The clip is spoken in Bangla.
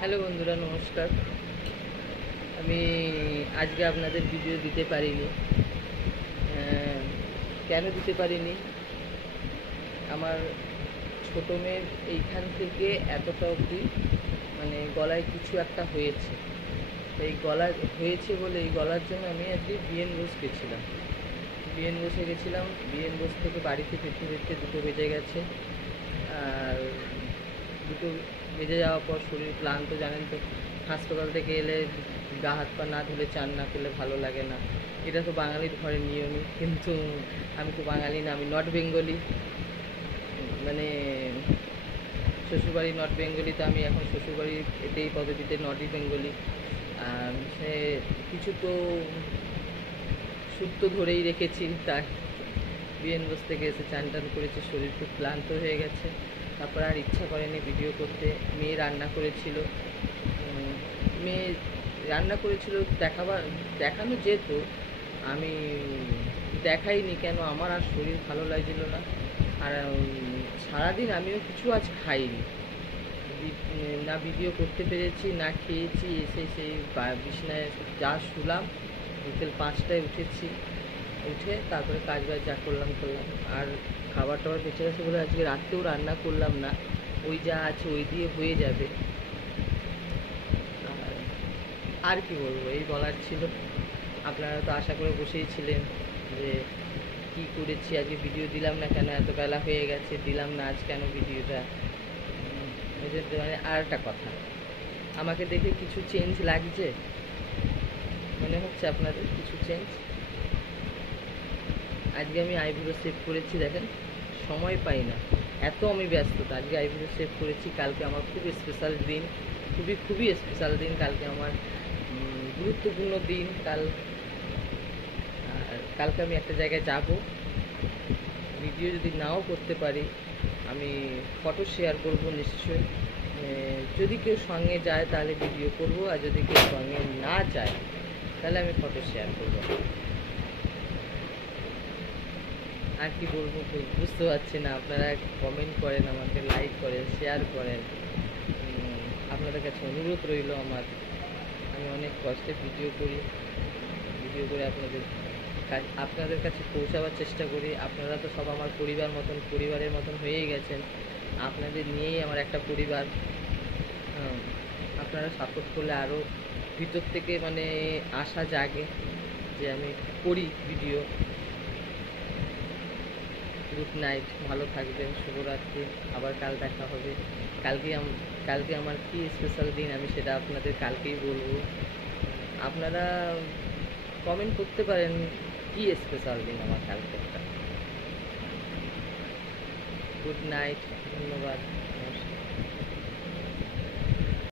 হ্যালো বন্ধুরা, নমস্কার। আমি আজকে আপনাদের ভিডিও দিতে পারিনি। কেন দিতে পারিনি? আমার ছোটো মেয়ের এইখান থেকে এতটা অবধি মানে গলায় কিছু একটা হয়েছে। এই গলা হয়েছে বলে এই গলার জন্য আমি আজকে বিএন বোস গেছিলাম। বিএন বোসে গেছিলাম। বিএন বোস থেকে বাড়িতে ফিরতে ফিরতে 2টো বেজে গেছে। আর 2টো বেজে যাওয়ার পর শরীর ক্লান্ত, জানেন তো, হাসপাতাল থেকে এলে গা হাত পা না ধুলে চান না করলে ভালো লাগে না। এটা তো বাঙালির ঘরের নিয়মই, কিন্তু আমি তো বাঙালি না, আমি নর্থ বেঙ্গলি। মানে শ্বশুরবাড়ি নর্থ বেঙ্গলি, তো আমি এখন শ্বশুরবাড়ির এতেই পদ্ধতিতে নর্থ বেঙ্গলি। সে কিছু তো সূত্র ধরেই রেখেছি, তাই বিএন বোস থেকে এসে চান টান করেছি, শরীর খুব ক্লান্ত হয়ে গেছে। তারপর আর ইচ্ছা করেনি ভিডিও করতে। মেয়ে রান্না করেছিল, মেয়ে রান্না করেছিল, দেখানো যেত, আমি দেখাইনি। কেন? আমার আর শরীর ভালো লাগছিল না। আর সারাদিন আমিও কিছু আজ খাইনি, না ভিডিও করতে পেরেছি না খেয়েছি। এসে সেই বিছানায় যা শুলাম, বিকেল 5টায় উঠেছি, উঠে তারপরে কাজ বাজ যা করলাম। আর খাবার টাবার বেঁচে গেছে বলে আজকে রাত্রেও রান্না করলাম না, ওই যা আছে ওই দিয়ে হয়ে যাবে। আর কি বলবো, এই বলার ছিল। আপনারা তো আশা করে বসেই ছিলেন যে কি করেছি, আজকে ভিডিও দিলাম না কেন, এত বেলা হয়ে গেছে, দিলাম না আজ কেন ভিডিওটা। মানে আর একটা কথা, আমাকে দেখে কিছু চেঞ্জ লাগছে? মনে হচ্ছে আপনাদের কিছু চেঞ্জ? আজকে আমি আইব্রো সেভ করেছি, দেখেন, সময় পাই না, এত আমি ব্যস্ততা। আজকে আইব্রো সেভ করেছি, কালকে আমার খুব স্পেশাল দিন, খুবই স্পেশাল দিন। কালকে আমার গুরুত্বপূর্ণ দিন। কালকে আমি একটা জায়গায় যাব। ভিডিও যদি নাও করতে পারি, আমি ফটো শেয়ার করব নিশ্চয়ই। যদি কেউ সঙ্গে যায় তাহলে ভিডিও করব, আর যদি কেউ সঙ্গে না যায় তাহলে আমি ফটো শেয়ার করব। আর কি বলবো বুঝতে পারছি না। আপনারা কমেন্ট করেন, আমাকে লাইক করেন, শেয়ার করেন। আপনাদের কাছে অনুরোধ রইল আমার। আমি অনেক কষ্টে ভিডিও করে আপনাদের কাছে পৌঁছাবার চেষ্টা করি। আপনারা তো সব আমার পরিবারের মতন হয়েই গেছেন। আপনাদের নিয়েই আমার একটা পরিবার। আপনারা সাপোর্ট করলে আরও ভিতর থেকে মানে আশা জাগে যে আমি করি ভিডিও। গুড নাইট, ভালো থাকবেন, শুভরাত্রি। আবার কাল দেখা হবে। কালকে আমার কি স্পেশাল দিন আমি সেটা আপনাদের কালকেই বলবো। আপনারা কমেন্ট করতে পারেন কি স্পেশাল দিন আমার কালকে। গুড নাইট, ধন্যবাদ, নমস্কার।